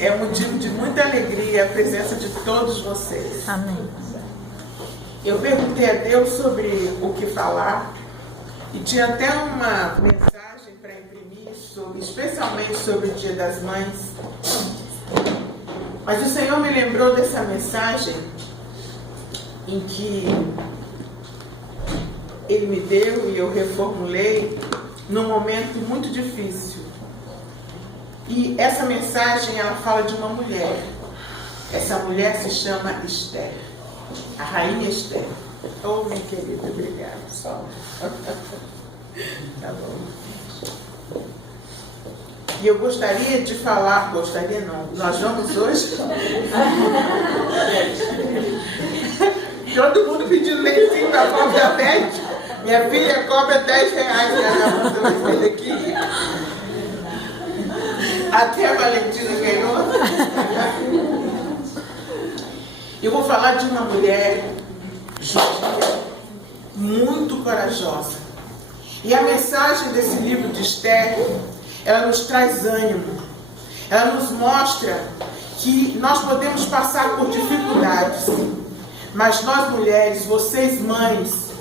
É motivo de muita alegria a presença de todos vocês. Amém. Eu perguntei a Deus sobre o que falar e tinha até uma mensagem para imprimir, especialmente sobre o Dia das Mães. Mas o Senhor me lembrou dessa mensagem em que Ele me deu e eu reformulei num momento muito difícil. E essa mensagem, ela fala de uma mulher. Essa mulher se chama Esther, a rainha Esther. Oh, minha querida, obrigada. Só. Tá bom. E eu gostaria de falar, gostaria não, nós vamos hoje. Todo mundo pedindo lencinho para a pobre da Beth. Minha filha cobra R$10 cada vez aqui. Até a Valentina ganhou. Eu vou falar de uma mulher judia muito corajosa. E a mensagem desse livro de Esther, ela nos traz ânimo. Ela nos mostra que nós podemos passar por dificuldades. Mas nós mulheres, vocês mães,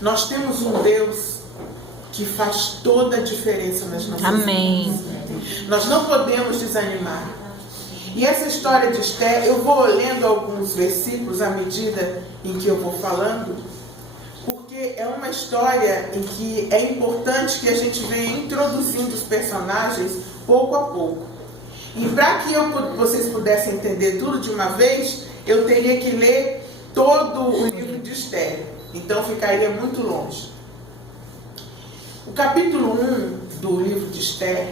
nós temos um Deus que faz toda a diferença nas nossas vidas. Amém. Nós não podemos desanimar. E essa história de Esther, eu vou lendo alguns versículos à medida em que eu vou falando, porque é uma história em que é importante que a gente venha introduzindo os personagens pouco a pouco. E para que vocês pudessem entender tudo de uma vez, eu teria que ler todo o livro de Esther. Então ficaria muito longe. O capítulo 1 do livro de Esther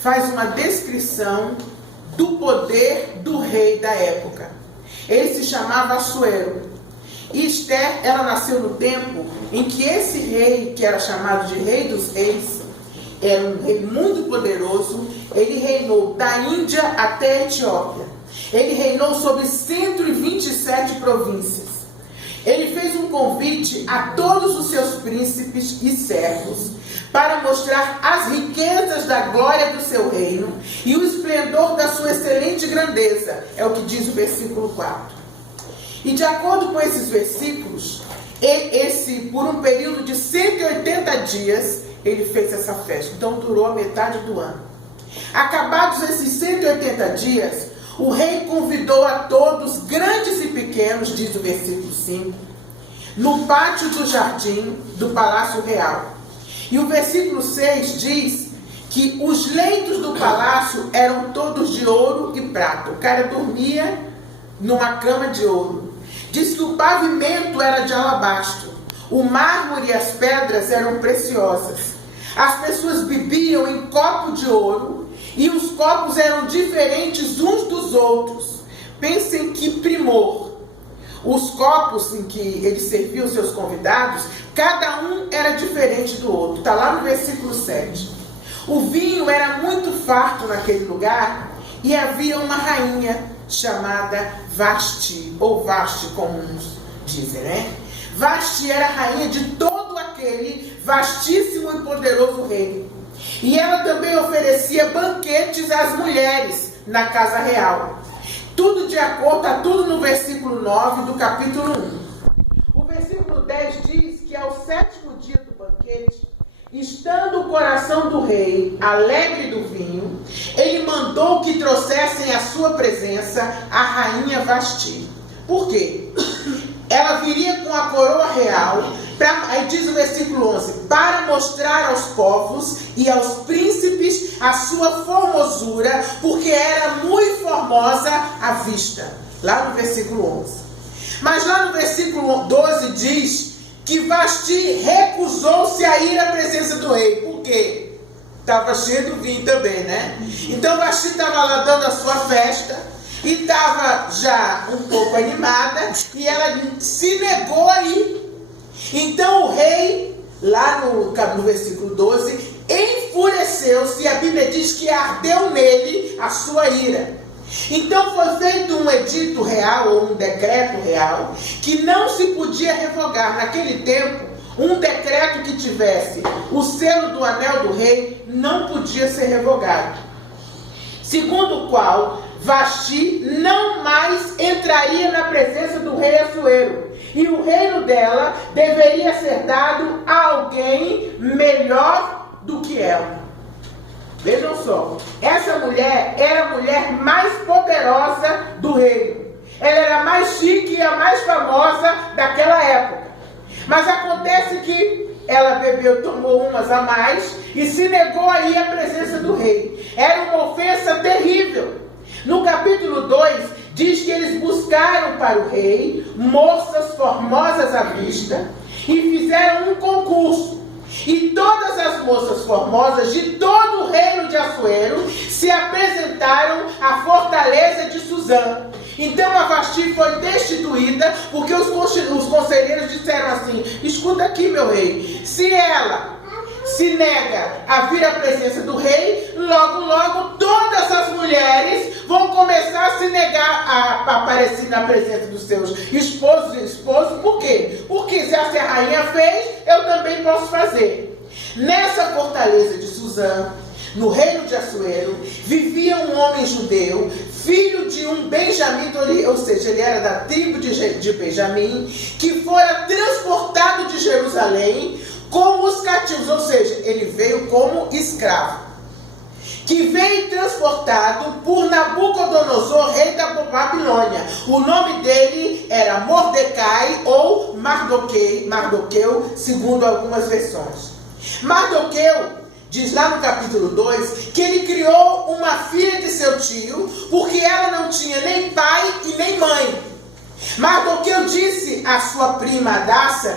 faz uma descrição do poder do rei da época. Ele se chamava Assuero. E Esther, ela nasceu no tempo em que esse rei, que era chamado de Rei dos Reis, era um rei muito poderoso. Ele reinou da Índia até a Etiópia. Ele reinou sobre 127 províncias. Ele fez um convite a todos os seus príncipes e servos para mostrar as riquezas da glória do seu reino e o esplendor da sua excelente grandeza. É o que diz o versículo 4. E de acordo com esses versículos, por um período de 180 dias, ele fez essa festa. Então durou a metade do ano. Acabados esses 180 dias, o rei convidou a todos, grandes e pequenos, diz o versículo 5, no pátio do jardim do Palácio Real. E o versículo 6 diz que os leitos do palácio eram todos de ouro e prata. O cara dormia numa cama de ouro. Diz que o pavimento era de alabastro. O mármore e as pedras eram preciosas. As pessoas bebiam em copo de ouro e os copos eram diferentes uns dos outros. Pensem que primor. Os copos em que ele serviu os seus convidados, cada um era diferente do outro. Está lá no versículo 7. O vinho era muito farto naquele lugar e havia uma rainha chamada Vasti, ou Vasti, como uns dizem, né? Vasti era rainha de todo aquele vastíssimo e poderoso reino. E ela também oferecia banquetes às mulheres na casa real. Tudo de acordo, está tudo no versículo 9 do capítulo 1. O versículo 10 diz que ao 7º dia do banquete, estando o coração do rei alegre do vinho, ele mandou que trouxessem à sua presença a rainha Vasti. Por quê? Ela viria com a coroa real, aí diz o versículo 11, para mostrar aos povos e aos príncipes a sua formosura, porque era muito formosa à vista. Lá no versículo 11. Mas lá no versículo 12 diz que Vasti recusou-se a ir à presença do rei. Por quê? Estava cheio do vinho também, né? Então Vasti estava lá dando a sua festa e estava já um pouco animada e ela se negou a ir. Então o rei, lá no versículo 12, enfureceu-se e a Bíblia diz que ardeu nele a sua ira. Então foi feito um edito real ou um decreto real que não se podia revogar. Naquele tempo, um decreto que tivesse o selo do anel do rei não podia ser revogado. segundo o qual Vasti não mais entraria na presença do rei Assuero, e o reino dela deveria ser dado a alguém melhor do que ela. Vejam só, essa mulher era a mulher mais poderosa do reino. Ela era a mais chique e a mais famosa daquela época. Mas acontece que ela bebeu, tomou umas a mais e se negou a ir à presença do rei. Era uma ofensa terrível. No capítulo 2, diz que eles buscaram para o rei moças formosas à vista e fizeram um concurso. E todas as moças formosas de todo o reino de Assuero se apresentaram à fortaleza de Suzã. Então a Vasti foi destituída, porque os conselheiros disseram assim: escuta aqui, meu rei, se ela se nega a vir à presença do rei, logo todas as mulheres vão começar a se negar a aparecer na presença dos seus esposos e esposas. Por quê? Porque se a rainha fez, eu também posso fazer. Nessa fortaleza de Suzã, no reino de Assuero, vivia um homem judeu, filho de um Benjamim, ou seja, ele era da tribo de Benjamim, que fora transportado de Jerusalém como os cativos, ou seja, ele veio como escravo, que veio transportado por Nabucodonosor, rei da Babilônia. O nome dele era Mordecai ou Mardoqueu, segundo algumas versões. Mardoqueu diz lá no capítulo 2 que ele criou uma filha de seu tio, porque ela não tinha nem pai e nem mãe. Mardoqueu disse à sua prima Adassa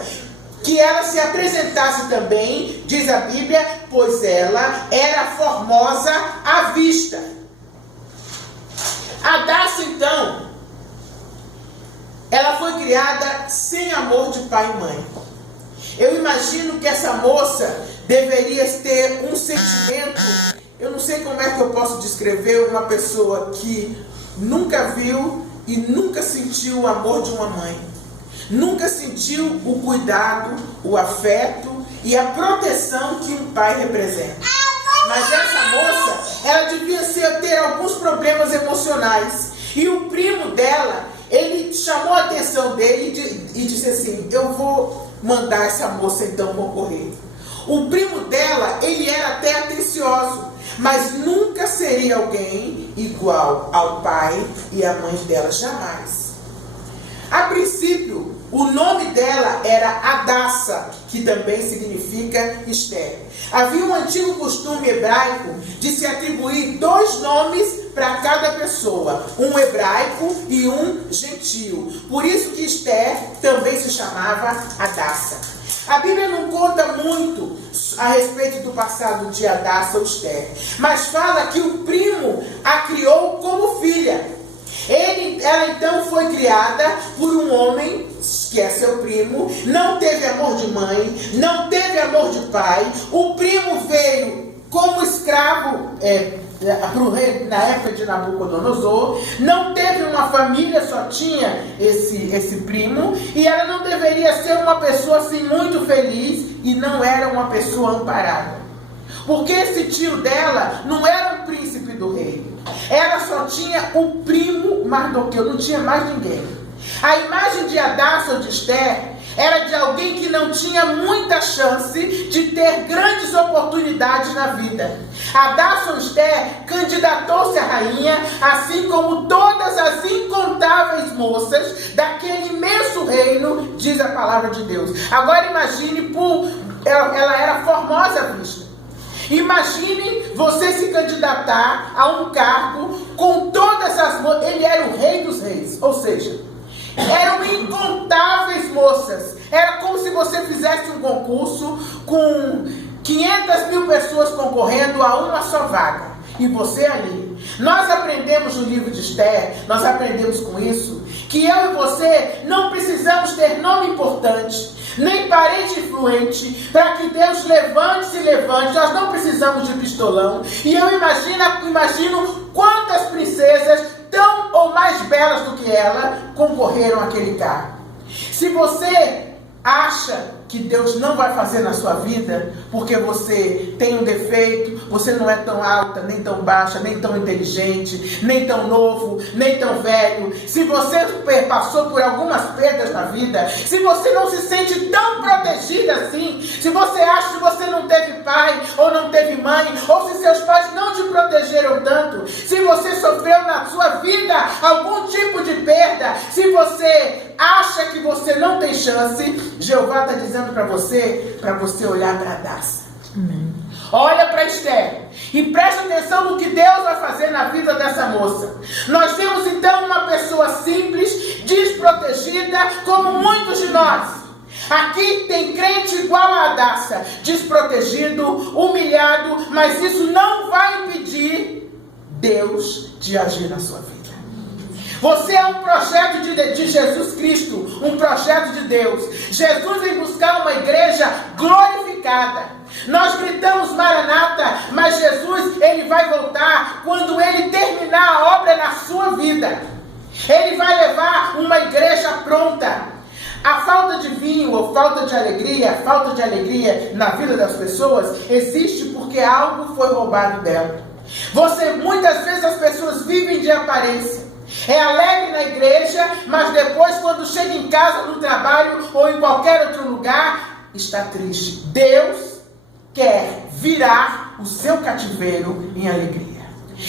que ela se apresentasse também, diz a Bíblia, pois ela era formosa à vista. Adassa, então, ela foi criada sem amor de pai e mãe. Eu imagino que essa moça deveria ter um sentimento, eu não sei como é que eu posso descrever uma pessoa que nunca viu e nunca sentiu o amor de uma mãe. Nunca sentiu o cuidado, o afeto e a proteção que um pai representa. Mas essa moça, ela devia ter alguns problemas emocionais. E o primo dela, ele chamou a atenção dele e disse assim: eu vou mandar essa moça então concorrer. O primo dela, ele era até atencioso, mas nunca seria alguém igual ao pai e à mãe dela, jamais. A princípio, o nome dela era Adassa, que também significa Esther. Havia um antigo costume hebraico de se atribuir 2 nomes para cada pessoa, um hebraico e um gentio. Por isso que Esther também se chamava Adassa. A Bíblia não conta muito a respeito do passado de Adassa ou Esther, mas fala que o primo a criou como filha. Ela então foi criada por um homem, que é seu primo, não teve amor de mãe, não teve amor de pai. O primo veio como escravo para o rei na época de Nabucodonosor, não teve uma família, só tinha esse primo, e ela não deveria ser uma pessoa assim muito feliz e não era uma pessoa amparada. Porque esse tio dela não era o príncipe do rei. Ela só tinha o primo Mardoqueu, não tinha mais ninguém. A imagem de Adassa ou de Esther era de alguém que não tinha muita chance de ter grandes oportunidades na vida. Adassa ou Esther candidatou-se à rainha, assim como todas as incontáveis moças daquele imenso reino, diz a palavra de Deus. Agora imagine, ela era formosa à vista. Imagine você se candidatar a um cargo com todas as moças. Ele era o rei dos reis, ou seja, eram incontáveis moças. Era como se você fizesse um concurso com 500.000 pessoas concorrendo a uma só vaga. E você ali. Nós aprendemos no livro de Esther, nós aprendemos com isso, que eu e você não precisamos ter nome importante, nem parente influente, para que Deus se levante. Nós não precisamos de pistolão. E eu imagino quantas princesas tão ou mais belas do que ela concorreram àquele cargo. Se você acha que Deus não vai fazer na sua vida porque você tem um defeito, você não é tão alta, nem tão baixa, nem tão inteligente, nem tão novo, nem tão velho, se você passou por algumas perdas na vida, se você não se sente tão protegida assim, se você acha que você não teve pai ou não teve mãe, ou se seus pais não te protegeram tanto, se você sofreu na sua vida algum tipo de perda, se você acha que você não tem chance, Jeová está dizendo para você olhar para Hadassah. Olha para Esther e preste atenção no que Deus vai fazer na vida dessa moça. Nós temos então uma pessoa simples, desprotegida, como muitos de nós. Aqui tem crente igual a Hadassah, desprotegido, humilhado, mas isso não vai impedir Deus de agir na sua vida. Você é um projeto de Jesus Cristo, um projeto de Deus. Jesus vem buscar uma igreja glorificada. Nós gritamos Maranata, mas Jesus, ele vai voltar quando ele terminar a obra na sua vida. Ele vai levar uma igreja pronta. A falta de vinho ou falta de alegria na vida das pessoas existe porque algo foi roubado dela. Muitas vezes as pessoas vivem de aparência. É alegre na igreja, mas depois quando chega em casa, no trabalho ou em qualquer outro lugar, está triste. Deus quer virar o seu cativeiro em alegria.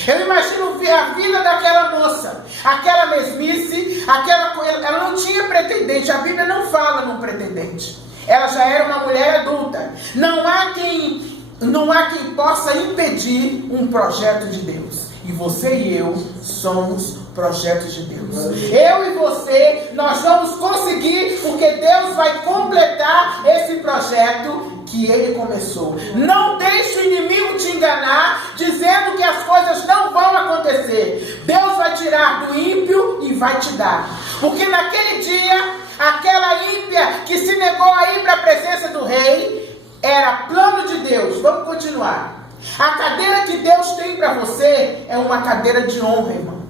Eu imagino a vida daquela moça, aquela mesmice, ela não tinha pretendente, a Bíblia não fala num pretendente. Ela já era uma mulher adulta. Não há quem possa impedir um projeto de Deus. E você e eu somos projetos de Deus. Eu e você, nós vamos conseguir, porque Deus vai completar esse projeto que Ele começou. Não deixe o inimigo te enganar, dizendo que as coisas não vão acontecer. Deus vai tirar do ímpio e vai te dar. Porque naquele dia, aquela ímpia que se negou a ir para a presença do rei, era plano de Deus. Vamos continuar. A cadeira que Deus tem para você é uma cadeira de honra, irmão.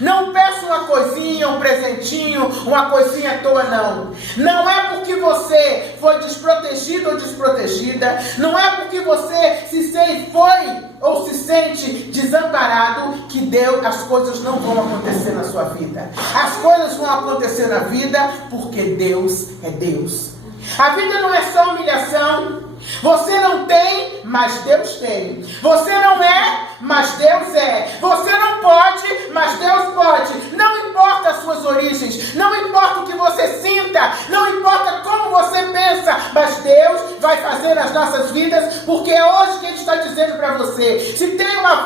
Não peça uma coisinha, um presentinho, uma coisinha à toa, não. Não é porque você foi desprotegido ou desprotegida. Não é porque você foi ou se sente desamparado que as coisas não vão acontecer na sua vida. As coisas vão acontecer na vida porque Deus é Deus. A vida não é só humilhação. Você não tem, mas Deus tem. Você não é, mas Deus é. Você não pode, mas Deus pode. Não importa as suas origens, não importa o que você sinta, não importa como você pensa, mas Deus vai fazer nas nossas vidas, porque é hoje que Ele está dizendo para você. Se tem uma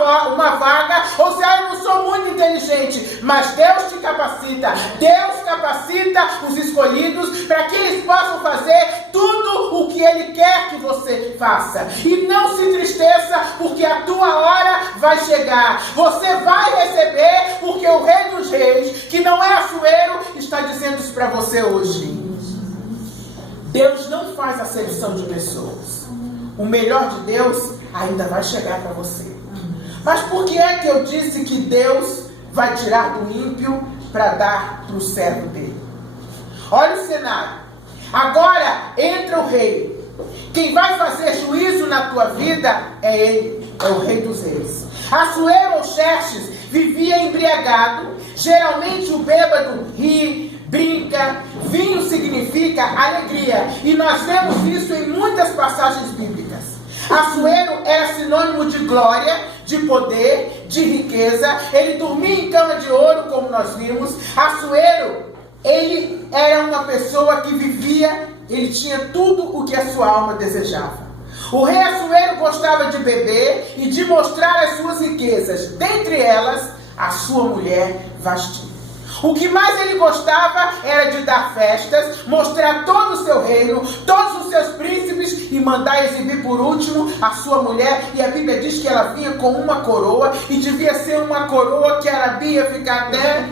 vaga, ou se eu não sou muito inteligente, mas Deus te capacita. Deus capacita os escolhidos para que eles possam fazer tudo o que Ele quer que você faça. E não se entristeça, porque a tua hora vai chegar. Você vai receber, porque o Rei dos Reis, que não é Assuero, está dizendo isso para você hoje. Deus não faz acepção de pessoas. O melhor de Deus ainda vai chegar para você. Mas por que é que eu disse que Deus vai tirar do ímpio para dar para o servo dele? Olha o cenário. Agora entra o rei. Quem vai fazer juízo na tua vida é ele, é o Rei dos Reis. Assuero ou Xerxes vivia embriagado. Geralmente o bêbado ri, brinca. Vinho significa alegria. E nós vemos isso em muitas passagens bíblicas. Assuero era sinônimo de glória, de poder, de riqueza. Ele dormia em cama de ouro, como nós vimos. Assuero, ele era uma pessoa que vivia, ele tinha tudo o que a sua alma desejava. O rei Assuero gostava de beber e de mostrar as suas riquezas, dentre elas, a sua mulher Vasti. O que mais ele gostava era de dar festas, mostrar todo o seu reino, todos os seus príncipes e mandar exibir por último a sua mulher. E a Bíblia diz que ela vinha com uma coroa e devia ser uma coroa que a Arabia ficar até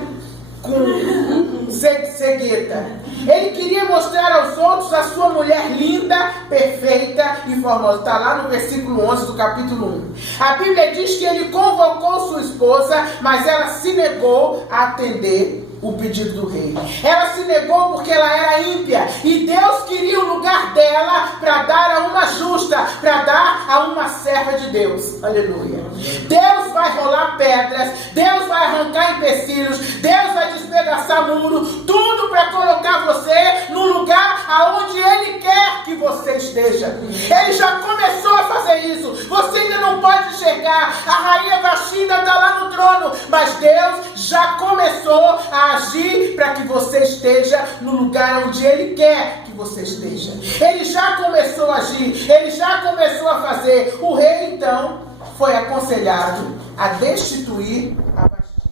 com cegueta. Ele queria mostrar aos outros a sua mulher linda, perfeita e formosa. Está lá no versículo 11 do capítulo 1. A Bíblia diz que ele convocou sua esposa, mas ela se negou a atender. o pedido do rei. Ela se negou porque ela era ímpia. E Deus queria o lugar dela para dar a uma justa, para dar a uma serva de Deus. Aleluia. Deus vai rolar pedras, Deus vai arrancar empecilhos, Deus vai despedaçar muro, tudo para colocar você no lugar aonde Ele quer que você esteja. Ele já começou a fazer isso. Você ainda não pode enxergar. A rainha Vasti ainda está lá no trono, mas Deus já começou a agir para que você esteja no lugar onde Ele quer que você esteja. Ele já começou a agir, Ele já começou a fazer. O rei então foi aconselhado a destituir a Vasti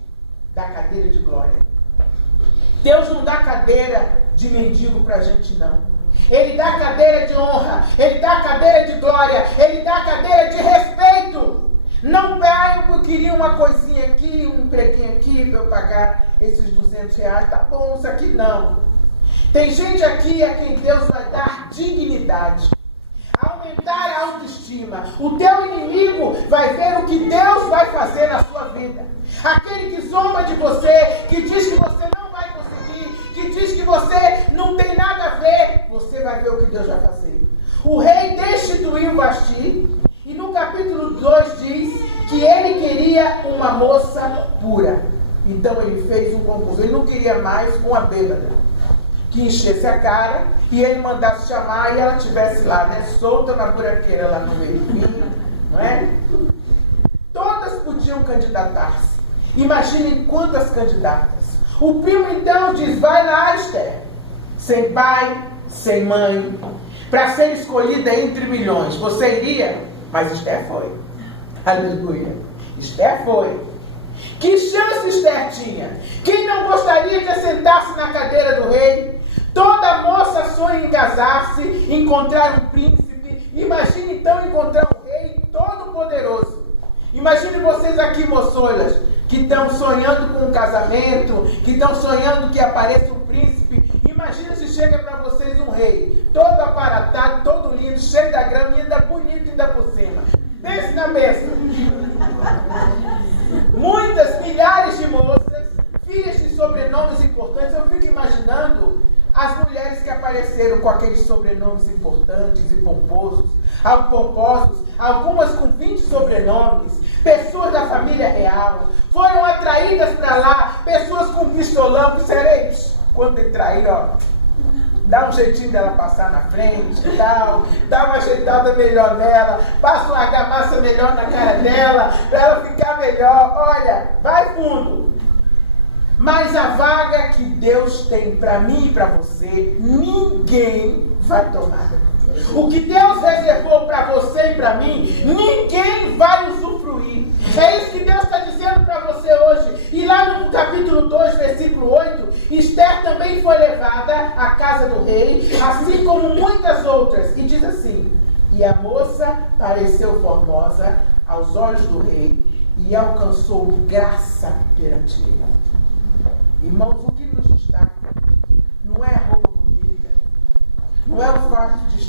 da cadeira de glória. Deus não dá cadeira de mendigo para a gente, não. Ele dá cadeira de honra, Ele dá cadeira de glória, Ele dá cadeira de respeito. Não, pai, eu queria uma coisinha aqui, um empreguinho aqui para eu pagar esses R$200. Tá bom, isso aqui não. Tem gente aqui a quem Deus vai dar dignidade, aumentar a autoestima. O teu inimigo vai ver o que Deus vai fazer na sua vida. Aquele que zomba de você, que diz que você não vai conseguir, que diz que você não tem nada a ver, você vai ver o que Deus vai fazer. O rei destituiu Vasti, e no capítulo 2 diz que ele queria uma moça pura. Então ele fez um concurso. Ele não queria mais uma bêbada que enchesse a cara e ele mandasse chamar e ela estivesse lá, né, solta na buraqueira lá no meio, não é? Todas podiam candidatar-se. Imaginem quantas candidatas. O primo então diz, vai lá, Esther, sem pai, sem mãe, para ser escolhida entre milhões. Você iria? Mas Esther foi. Aleluia. Esther foi. Que chance Esther tinha? Quem não gostaria de assentar-se na cadeira do rei? Toda moça sonha em casar-se, encontrar um príncipe. Imagine então encontrar um rei todo-poderoso. Imagine vocês aqui, moçoilas, que estão sonhando com um casamento, que estão sonhando que apareça um príncipe. Imagina se chega para vocês um rei, todo aparatado, todo lindo, cheio da grama e ainda bonito ainda por cima. Pense na bênção. Muitas, milhares de moças, filhas de sobrenomes importantes. Eu fico imaginando as mulheres que apareceram com aqueles sobrenomes importantes e pomposos, algumas com 20 sobrenomes, pessoas da família real, foram atraídas para lá, pessoas com pistolão, sereios. Quando ele trair, ó, dá um jeitinho dela passar na frente e tal, dá uma ajeitada melhor nela, passa uma argamassa melhor na cara dela, para ela ficar melhor. Olha, vai fundo. Mas a vaga que Deus tem para mim e para você, ninguém vai tomar. O que Deus reservou para você e para mim, ninguém vai usufruir. É isso que Deus está dizendo para você hoje. E lá no capítulo 2, versículo 8, Esther também foi levada à casa do rei, assim como muitas outras. E diz assim, e a moça pareceu formosa aos olhos do rei e alcançou graça perante ele. Irmãos, o que nos destaca não é a roupa bonita, não é o fato de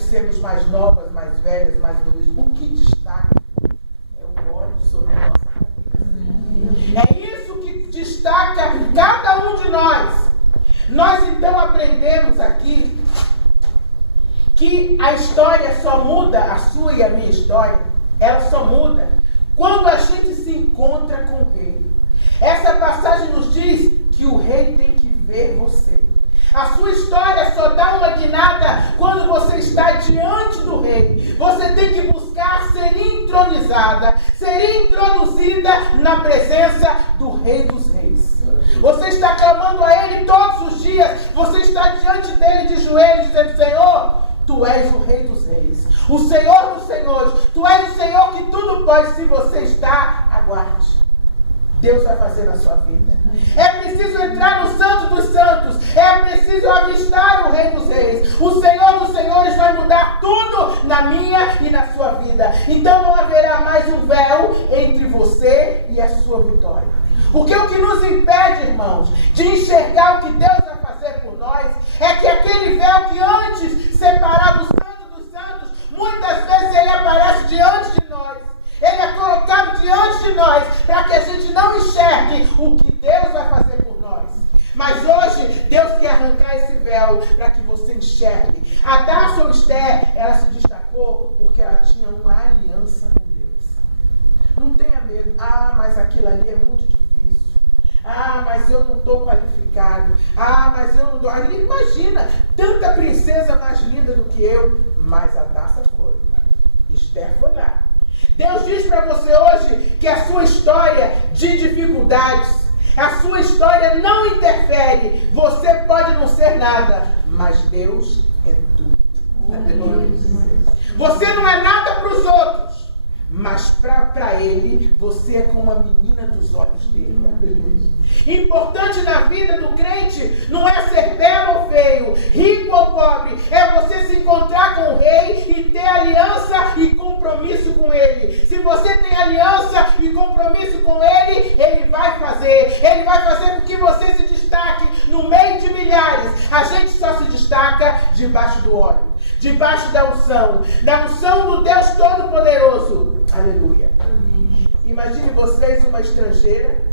sermos mais novas, mais velhas, mais bonitas. O que destaca é o óleo sobre a nossa cabeça. É isso que destaca cada um de nós. Nós então aprendemos aqui que a história só muda, a sua e a minha história, ela só muda quando a gente se encontra com o rei. Essa passagem nos diz que o rei tem que ver você. A sua história só dá uma guinada quando você está diante do rei. Você tem que buscar ser entronizada, ser introduzida na presença do Rei dos Reis. Você está clamando a Ele todos os dias. Você está diante dele de joelhos dizendo, Senhor, Tu és o Rei dos Reis, o Senhor dos Senhores. Tu és o Senhor que tudo pode. Se você está, aguarde. Deus vai fazer na sua vida. É preciso entrar no Santo dos Santos. É preciso avistar o Rei dos Reis. O Senhor dos Senhores vai mudar tudo na minha e na sua vida. Então não haverá mais um véu entre você e a sua vitória. Porque o que nos impede, irmãos, de enxergar o que Deus vai fazer por nós, é que aquele véu que antes separava o Santo dos Santos, muitas vezes ele aparece diante de nós. Ele é colocado diante de nós para que a gente não enxergue o que Deus vai fazer por nós. Mas hoje, Deus quer arrancar esse véu para que você enxergue. A Dácia ou Esther, ela se destacou porque ela tinha uma aliança com Deus. Não tenha medo. Ah, mas aquilo ali é muito difícil. Ah, mas eu não estou qualificado. Ah, mas eu não dou. Ali, imagina, tanta princesa mais linda do que eu. Mas a Dácia foi. Esther foi lá. Deus diz para você hoje que a sua história de dificuldades, a sua história não interfere. Você pode não ser nada, mas Deus é tudo. Você não é nada para os outros, mas para Ele, você é como a menina dos olhos dele. Importante na vida do crente não é ser belo ou feio, rico ou pobre. É você se encontrar com o Rei e ter aliança e compromisso com Ele. Se você tem aliança e compromisso com Ele, Ele vai fazer. Ele vai fazer com que você se destaque no meio de milhares. A gente só se destaca debaixo do óleo, debaixo da unção do Deus Todo-Poderoso. Aleluia. Imagine vocês uma estrangeira,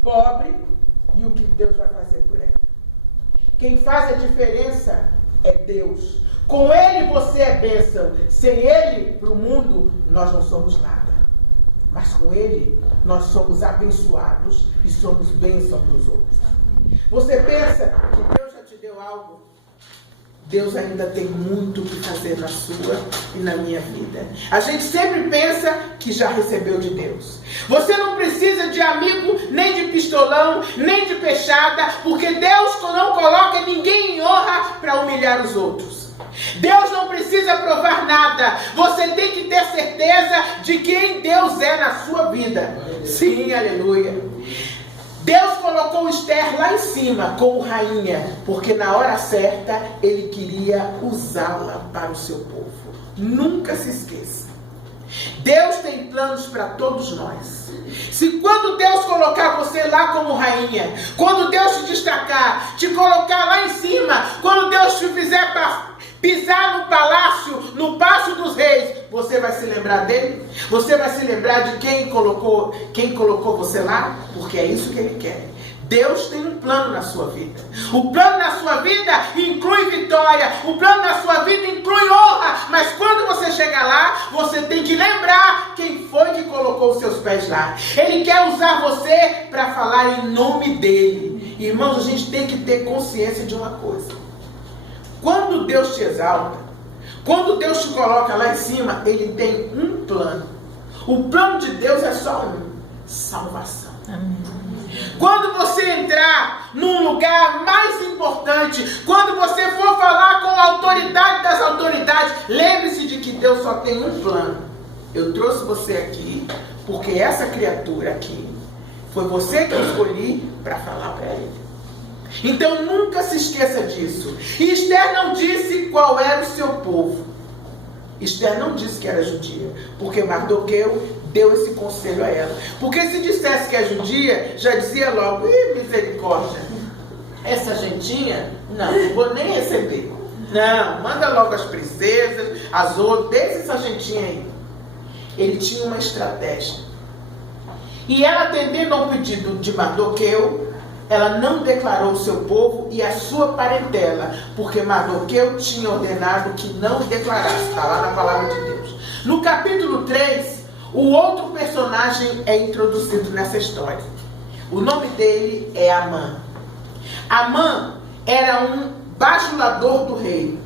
pobre, e o que Deus vai fazer por ela. Quem faz a diferença é Deus. Com Ele você é bênção. Sem Ele, para o mundo, nós não somos nada. Mas com Ele, nós somos abençoados e somos bênção para os outros. Você pensa que Deus já te deu algo? Deus ainda tem muito o que fazer na sua e na minha vida. A gente sempre pensa que já recebeu de Deus. Você não precisa de amigo, nem de pistolão, nem de peixada, porque Deus não coloca ninguém em honra para humilhar os outros. Deus não precisa provar nada. Você tem que ter certeza de quem Deus é na sua vida. Sim, aleluia. Deus colocou Esther lá em cima como rainha, porque na hora certa Ele queria usá-la para o seu povo. Nunca se esqueça. Deus tem planos para todos nós. Se quando Deus colocar você lá como rainha, quando Deus te destacar, te colocar lá em cima, quando Deus te fizer pisar no palácio, no palácio dos reis, você vai se lembrar dele? Você vai se lembrar de quem colocou você lá? Porque é isso que Ele quer. Deus tem um plano na sua vida. O plano na sua vida inclui vitória. O plano na sua vida inclui honra. Mas quando você chegar lá, você tem que lembrar quem foi que colocou os seus pés lá. Ele quer usar você para falar em nome dele. Irmãos, a gente tem que ter consciência de uma coisa. Quando Deus te exalta, quando Deus te coloca lá em cima, Ele tem um plano. O plano de Deus é só um: salvação. Amém. Quando você entrar num lugar mais importante, quando você for falar com a autoridade das autoridades, lembre-se de que Deus só tem um plano. Eu trouxe você aqui porque essa criatura aqui foi você que eu escolhi para falar para Ele. Então nunca se esqueça disso. E Esther não disse qual era o seu povo. Esther não disse que era judia, porque Mardoqueu deu esse conselho a ela. Porque se dissesse que é judia, já dizia logo: misericórdia, essa gentinha, não vou nem receber. Não, manda logo as princesas, as outras, deixa essa gentinha aí. Ele tinha uma estratégia. E ela, atendendo ao pedido de Mardoqueu, ela não declarou o seu povo e a sua parentela, porque Mardoqueu tinha ordenado que não declarasse. Está lá na palavra de Deus. No capítulo 3, o outro personagem é introduzido nessa história. O nome dele é Amã. Amã era um bajulador do rei.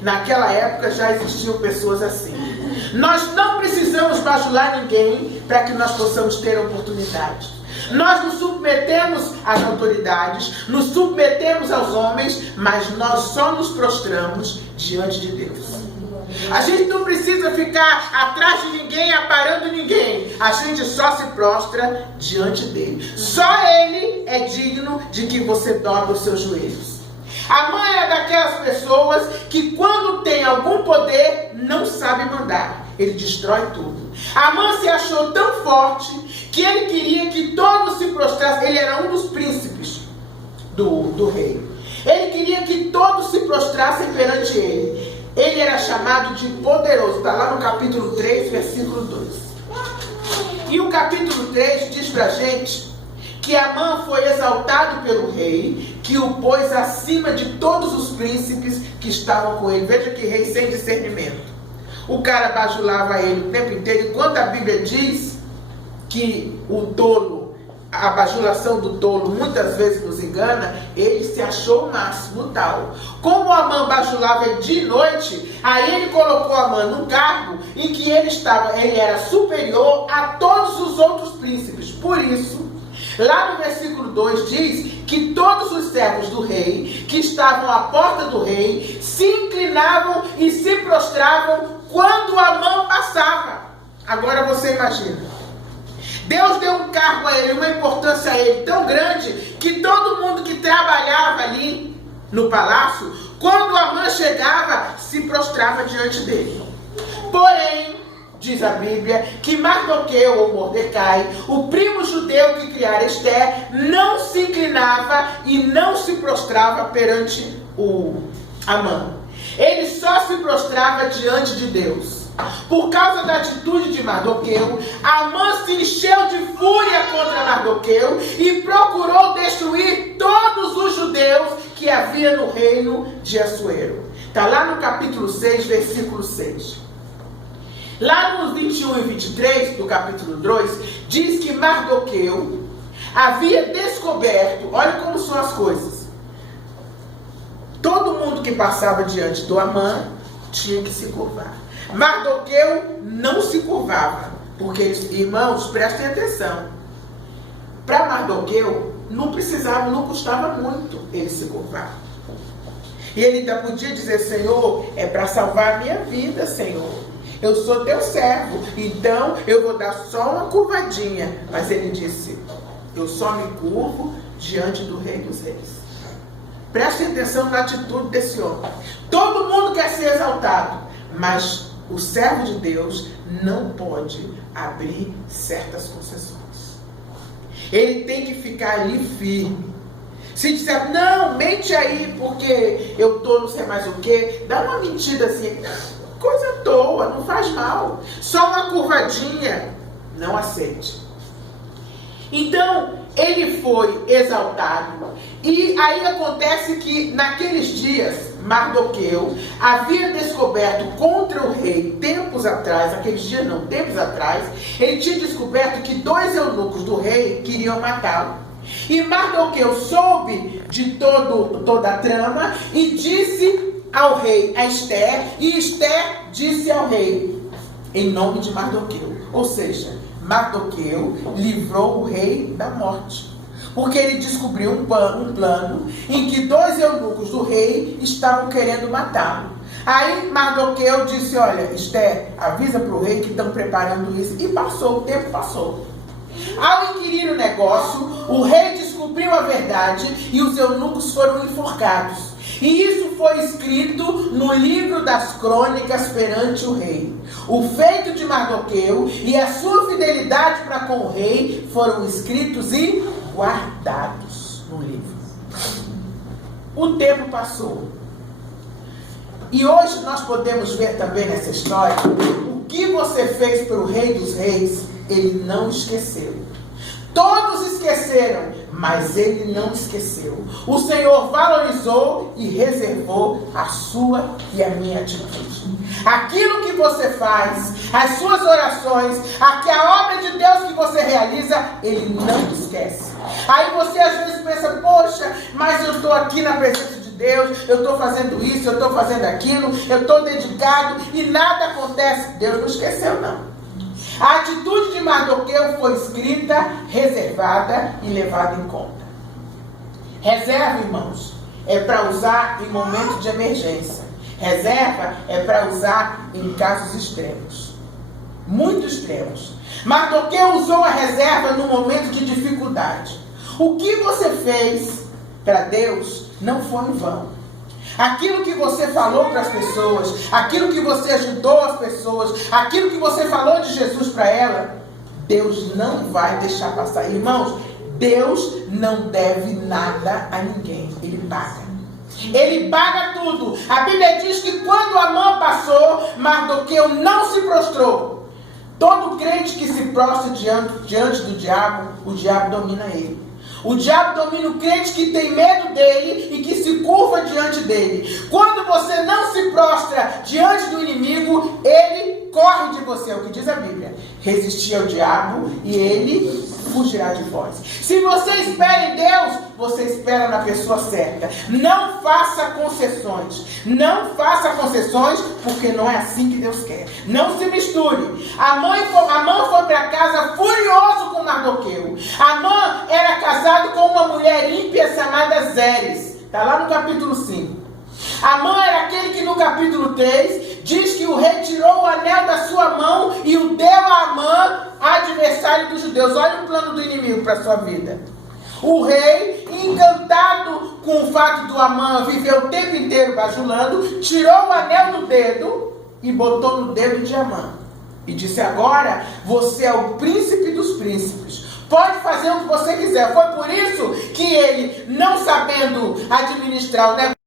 Naquela época já existiam pessoas assim. Nós não precisamos bajular ninguém para que nós possamos ter oportunidade. Nós nos submetemos às autoridades, nos submetemos aos homens, mas nós só nos prostramos diante de Deus. A gente não precisa ficar atrás de ninguém, aparando ninguém. A gente só se prostra diante dele. Só Ele é digno de que você dobre os seus joelhos. A mãe é daquelas pessoas que quando tem algum poder, não sabe mandar. Ele destrói tudo. Amã se achou tão forte que ele queria que todos se prostrassem. Ele era um dos príncipes do rei. Ele queria que todos se prostrassem perante ele. ele era chamado de poderoso. Está lá no capítulo 3, versículo 2. E o capítulo 3 diz pra gente que Amã foi exaltado pelo rei, que o pôs acima de todos os príncipes que estavam com ele. Veja que rei sem discernimento. O cara bajulava ele o tempo inteiro, enquanto a Bíblia diz que o tolo, a bajulação do tolo muitas vezes nos engana, ele se achou o máximo tal. Como Amã bajulava ele de noite, aí ele colocou Amã num cargo em que ele era superior a todos os outros príncipes. Por isso, lá no versículo 2 diz que todos os servos do rei, que estavam à porta do rei, se inclinavam e se prostravam quando Amã passava. Agora você imagina. Deus deu um cargo a ele, uma importância a ele tão grande, que todo mundo que trabalhava ali no palácio, quando Amã chegava, se prostrava diante dele. Porém, diz a Bíblia, que Mardoqueu ou Mordecai, o primo judeu que criara Esther, não se inclinava e não se prostrava perante o Amã. Ele só se prostrava diante de Deus. Por causa da atitude de Mardoqueu, Amã se encheu de fúria contra Mardoqueu e procurou destruir todos os judeus que havia no reino de Assuero. Está lá no capítulo 6, versículo 6. Lá nos 21 e 23 do capítulo 2, diz que Mardoqueu havia descoberto, olha como são as coisas. Todo mundo que passava diante do Amã tinha que se curvar. Mardoqueu não se curvava, porque, irmãos, prestem atenção. Para Mardoqueu, não custava muito ele se curvar. E ele ainda podia dizer: Senhor, é para salvar a minha vida, Senhor. Eu sou teu servo, então eu vou dar só uma curvadinha. Mas ele disse: eu só me curvo diante do Rei dos Reis. Prestem atenção na atitude desse homem. Todo mundo quer ser exaltado, mas o servo de Deus não pode abrir certas concessões. Ele tem que ficar ali firme. Se disser: não, mente aí, porque eu estou não sei mais o que, dá uma mentira assim, coisa à toa, não faz mal, só uma curvadinha, não aceite. Então, ele foi exaltado, e aí acontece que naqueles dias, Mardoqueu havia descoberto contra o rei, tempos atrás, aqueles dias não, tempos atrás, ele tinha descoberto que 2 eunucos do rei queriam matá-lo. E Mardoqueu soube de toda a trama e disse ao rei, a Esther, e Esther disse ao rei, em nome de Mardoqueu. Ou seja, Mardoqueu livrou o rei da morte, porque ele descobriu um plano em que 2 eunucos do rei estavam querendo matá-lo. Aí Mardoqueu disse: olha, Esther, avisa para o rei que estão preparando isso. E passou, o tempo passou. Ao inquirir o negócio, o rei descobriu a verdade e os eunucos foram enforcados. E isso foi escrito no livro das crônicas perante o rei. O feito de Mardoqueu e a sua fidelidade para com o rei foram escritos e guardados no livro. O tempo passou. E hoje nós podemos ver também nessa história o que você fez para o Rei dos Reis, ele não esqueceu. Todos esqueceram, mas ele não esqueceu. O Senhor valorizou e reservou a sua e a minha atitude. Aquilo que você faz, as suas orações, a obra de Deus que você realiza, ele não esquece. Aí você às vezes pensa: poxa, mas eu estou aqui na presença de Deus, eu estou fazendo isso, eu estou fazendo aquilo, eu estou dedicado e nada acontece. Deus não esqueceu, não. A atitude de Mardoqueu foi escrita, reservada e levada em conta. Reserva, irmãos, é para usar em momento de emergência. Reserva é para usar em casos extremos. Muito extremos. Mardoqueu usou a reserva no momento de dificuldade. O que você fez para Deus não foi em vão. Aquilo que você falou para as pessoas, aquilo que você ajudou as pessoas, aquilo que você falou de Jesus para ela, Deus não vai deixar passar. Irmãos, Deus não deve nada a ninguém, Ele paga. Ele paga tudo. A Bíblia diz que quando Amã passou, Mardoqueu não se prostrou. Todo crente que se prostra diante do diabo, o diabo domina ele. O diabo domina o crente que tem medo dele e que se curva diante dele. Quando você não se prostra diante do inimigo, ele corre de você. É o que diz a Bíblia. Resistir ao diabo e ele fugirá de vós. Se você espera em Deus, você espera na pessoa certa. Não faça concessões. Não faça concessões, porque não é assim que Deus quer. Não se misture. Amã foi para casa furioso com Mardoqueu. Amã era casado com uma mulher ímpia chamada Zeres. Está lá no capítulo 5. Amã era aquele que no capítulo 3 diz que o rei tirou o anel da sua mão e o deu a Amã, adversário dos judeus. Olha o plano do inimigo para a sua vida. O rei, encantado com o fato do Amã viver o tempo inteiro bajulando, tirou o anel do dedo e botou no dedo de Amã. E disse: agora você é o príncipe dos príncipes. Pode fazer o que você quiser. Foi por isso que ele, não sabendo administrar o negócio,